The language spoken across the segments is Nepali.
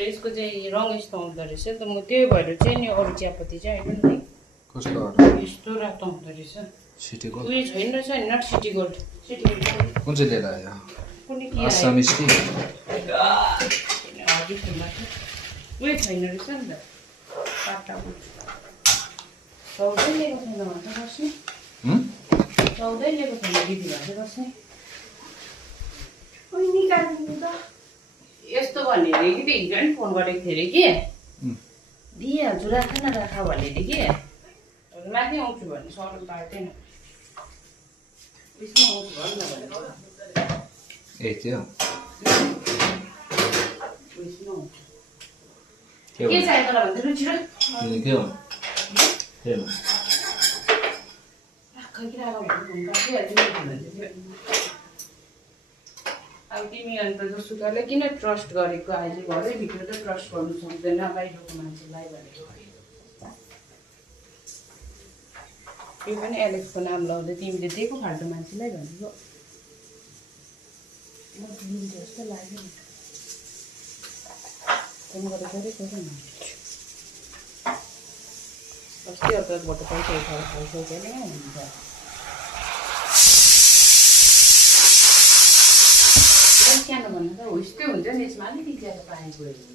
यसको चाहिँ रङ यस्तो आउँदो रहेछ नि त म त्यही भएर चाहिँ नि अरू चियापत्ती चाहिँ होइन नि कस्तो यस्तो रातो आउँदो रहेछ सिटी गोल्ड उयो छैन रहेछ नि नट सिटी गोल्ड कुन चाहिँ लिएर आयो कुनै के आसामिस टी उयो छैन रहेछ नि त पाटाको सौदै लिएको छैन भन्छ बस्ने सौदै लिएको छैन दिदी भन्छ बस्ने यस्तो भन्ने अरे कि हिजो नि फोन गरेको थियो अरे कि दिइहाल्छु राख न राख भन्ने अरे कि माथि आउँछु भने सरल पार्दैन त्यसमा आउँछु भन् न भनेको ए त्यो के चाहियो तँलाई भन्दै रुचि र के हो अब तिमी अन्त जोसुकाले किन ट्रस्ट गरेको अहिले घरैभित्र त ट्रस्ट गर्नु सक्दैन बाहिरको मान्छेलाई भनेको यो पनि एलेक्सको नाम लाउँदै तिमीले दिएको फाल्टो मान्छेलाई भनेको जस्तो लाग्यो नि फोन गरेर गरेको अस्ति अर्कोबाट पैसा उठाएर खाइसक्यो नि हुन्छ सानो भन्नु त हो यस्तै हुन्छ नि यसमा अलिकति ज्यादा पानी गयो भने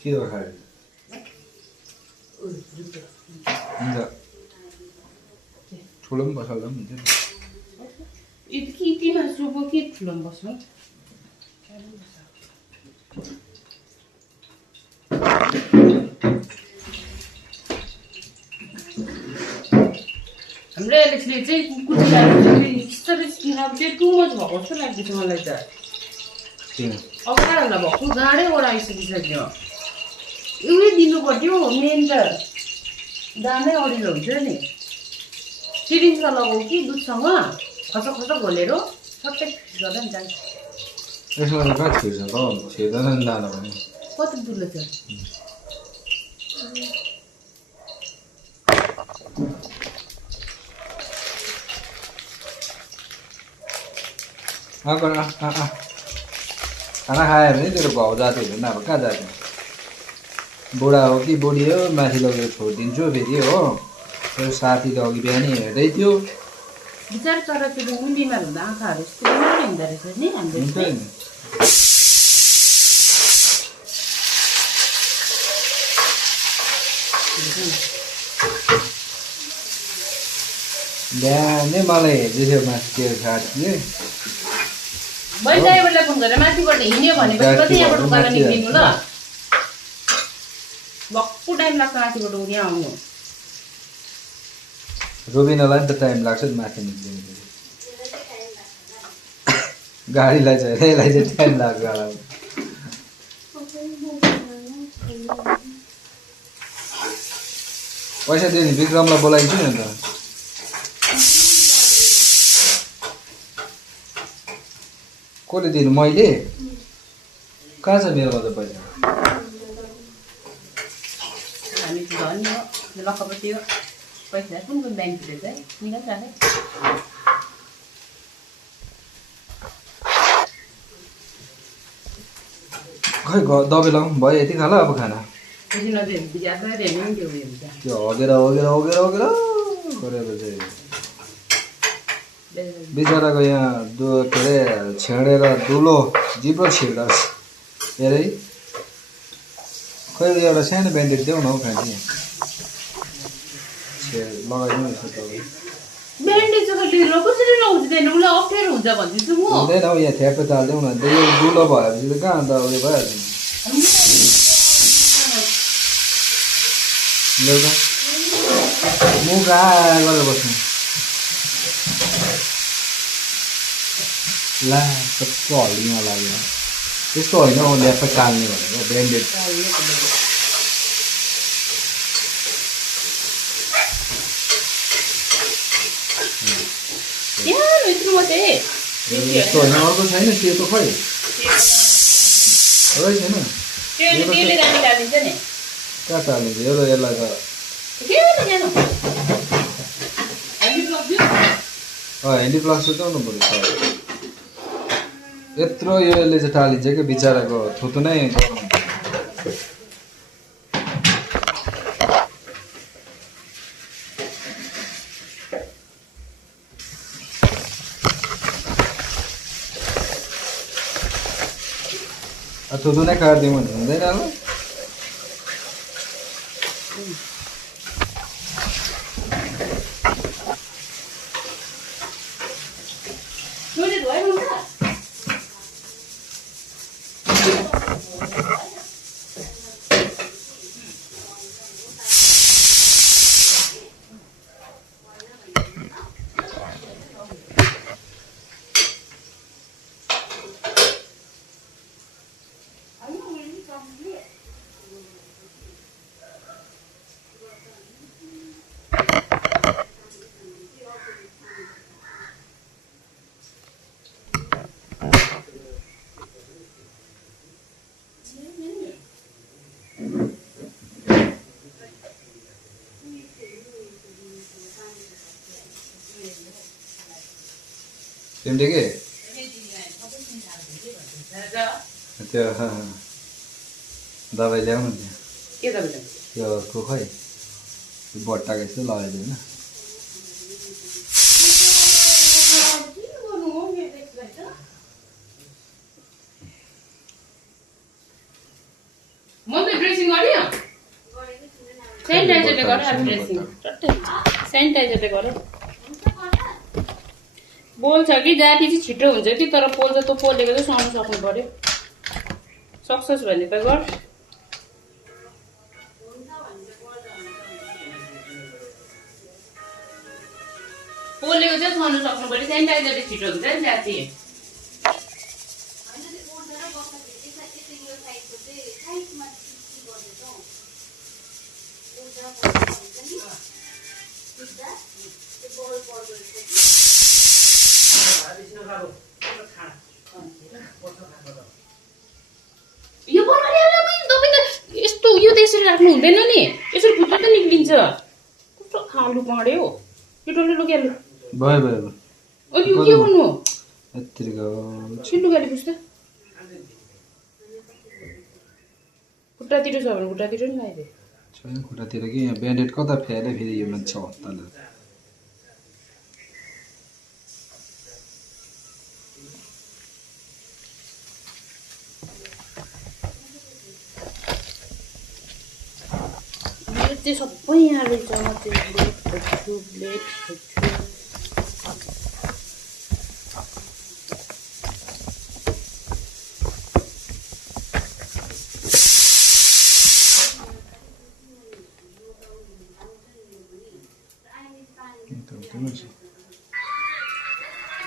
के हो खायो हुन्छ ठुलो पनि बसाल्दा पनि हुन्छ नि कि तिमा सुबो के ठुलो पनि बस्नु हाम्रो एलेक्सले चाहिँ कुकुर बिस्तारै अब चाहिँ टु मच भएको जस्तो लाग्दैछ मलाई त अब कारणलाई भएको गाडै ओडाइसकिसक्यो एउटै दिनु पर्थ्यो मेन त दामै अडिलो हुन्छ नि सिरिन्जमा लगाऊ कि दुधसँग खस खस घोलेर सबै गर्दा नि जान्छ यसमा त कहाँ छिर्छ त छिर्दैन नि दाना पनि कति दुलो छ खाना खायो भने तेरो भाउ जाति हुँदैन अब कहाँ जाति बुढा हो कि बुढी हो माथि लगेर छोडिदिन्छु फेरि हो त्यो साथी त अघि बिहानै हेर्दै थियो बिचार चराचुरुङ पनि बिमार हुँदा आँखाहरू यस्तो बिमार हुँदो रहेछ नि हाम्रो बिहानै मलाई हेर्दै थियो माथि त्यो साथीले मैले ड्राइभरलाई फोन गरेर माथिबाट हिँड्यो भनेपछि कति यहाँबाट उकालो निक्लिनु ल भक्कु टाइम लाग्छ माथिबाट यहाँ आउनु रोबिनालाई नि त टाइम लाग्छ नि माथि निक्लिनु गाडीलाई चाहिँ यसलाई चाहिँ टाइम लाग्छ होला पैसा दियो नि विक्रमलाई बोलाइन्छु नि अन्त कसले दिनु मैले कहाँ छ मेरोमा त पैसा हामी धनी हो लखपति हो पैसा कुन कुन ब्याङ्कतिर चाहिँ निकालिराखे खै दबाई लगाउँ भयो यति खाला अब खाना त्यो हगेर गरेपछि बिचराको यहाँ के अरे छेडेर दुलो जिब्रो छिर्दा हेरे खै एउटा सानो ब्यान्डेड देऊ न हौ खान्छ लगाइदिनु हुँदैन हौ यहाँ ठ्याप्पै चालिदेऊ न यो दुलो भएपछि त कहाँ अन्त उयो भइहाल्छ नि ल्याउ त मुख गरेर बस्नु ला कस्तो हल्दिन लाग्यो त्यस्तो होइन हो ल्याप्पै चाल्ने भनेको ब्यान्डेड यस्तो होइन अर्को छैन सेतो खै छैन कहाँ चालिन्छ एउटा यसलाई त ह्यान्डी प्लस त जाउनु पऱ्यो यत्रो यसले चाहिँ टालिन्छ कि बिचराको थुतु नै गर्नु थुतु नै काटिदिउँ भने हुँदैन होला Nuôi đuổi luôn đó. तिमीले के त्यो दबाई ल्याउनु नि के दबाई त्यो को खै बट्टाको यस्तो लगाइदिएन ड्रेसिङ गर्यो सेनिटाइजरले गर ड्रेसिङ सेनिटाइजरले गर पोल्छ कि जाति चाहिँ छिटो हुन्छ कि तर पोल्छ तँ पोलेको चाहिँ सहनु सक्नु पर्यो सक्छस् भने त गर पोलेको चाहिँ सहनु सक्नु पर्यो सेनिटाइजरले छिटो हुन्छ नि जाति यो यस्तो यो त यसरी राख्नु हुँदैन नि यसरी खुट्टा त निक्लिन्छ कस्तो खालु पढ्यो यो डल्लो लुगाले भयो भयो भयो अनि यो के गर्नु यत्तिको छिल्लु गाडी पुस्ता खुट्टातिर छ भने खुट्टातिर नि लगाइदिए छैन खुट्टातिर कि यहाँ ब्यान्डेड कता फ्याले फेरि यो मान्छे हत्ताले त्यो सबै यहाँ रहेछ त्यो ब्लेड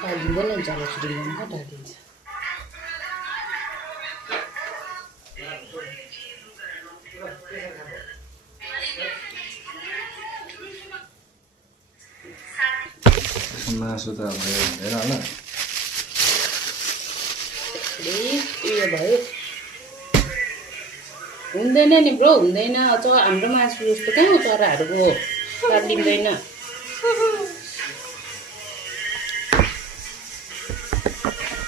डालिँदैन जब सुरुमा डालिन्छ मासु त अब हुँदैन होला उयो भयो हुँदैन नि ब्रो हुँदैन हाम्रो मासु जस्तो कहाँ चराहरूको लिँदैन